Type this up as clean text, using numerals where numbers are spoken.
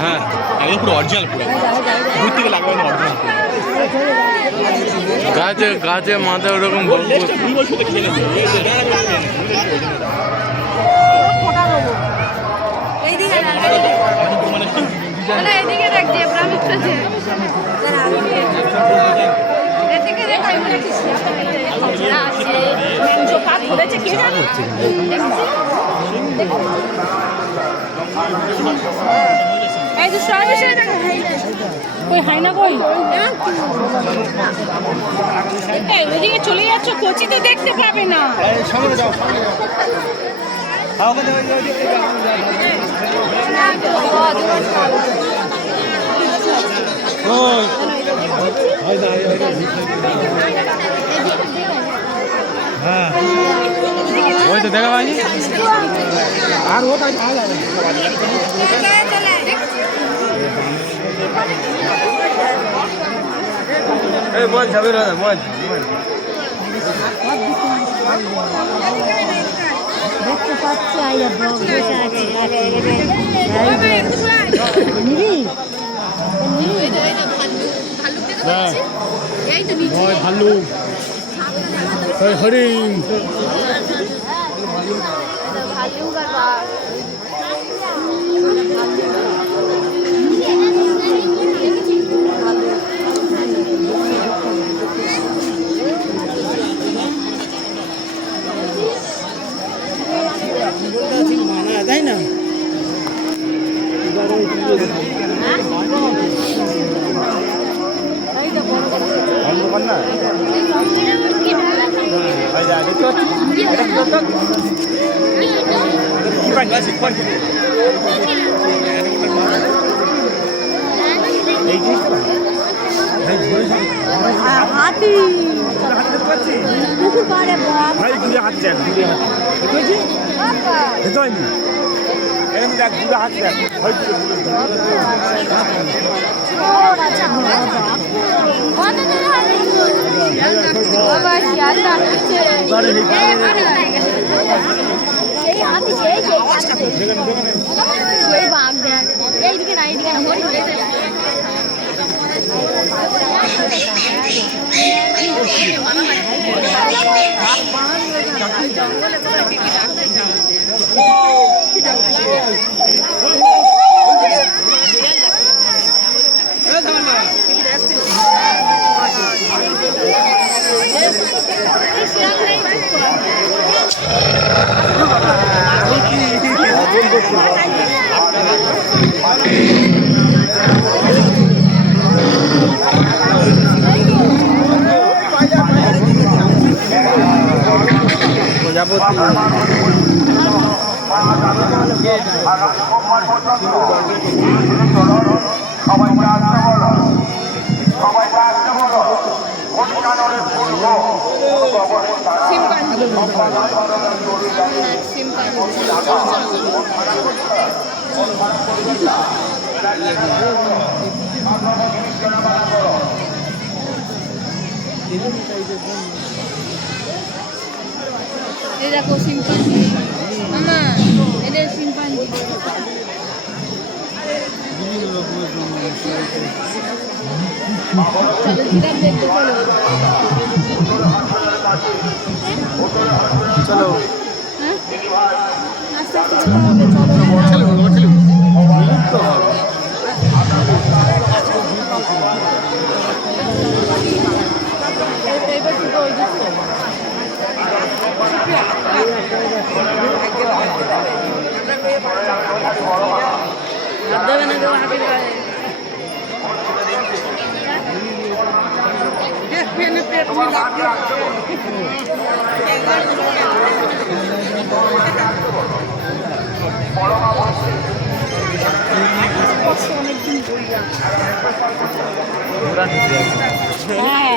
হ্যাঁ একদম পুরো অরিজিনাল, পুরো দূর থেকে লাগানো অরিজিনাল। গাছে গাছে মাথায় ওরকম কই হয় না, কই ওইদিকে চলে যাচ্ছ, কোচিতে দেখতে পাবে না। হ্যাঁ ওই তো দেখা পাইনি আর ও তাই ভালো লাগে। এই বল যাবে না বল দেখতে পাচ্ছি আইয়া ব্লগ বসে আছে ভাল্লু হরিণ তাই না হাতি পুকুর পাড়ে ভাই দূরে হাত দেখ, দূরে হাত হয়নি এরকম দেখ, দূরে হাত দেখ এইদিকে না, এইদিকে না, এই দেখো শিম্পাঞ্জি মামা, এদের শিম্পাঞ্জি চলো জিরাফ দেখতে, চলো হ্যাঁ আস্তে আস্তে যেতে হবে, চলো এইবার দুটো ওই দিচ্ছে দেবে না, দেবো হাতে অনেকদিন বই আছে। হ্যাঁ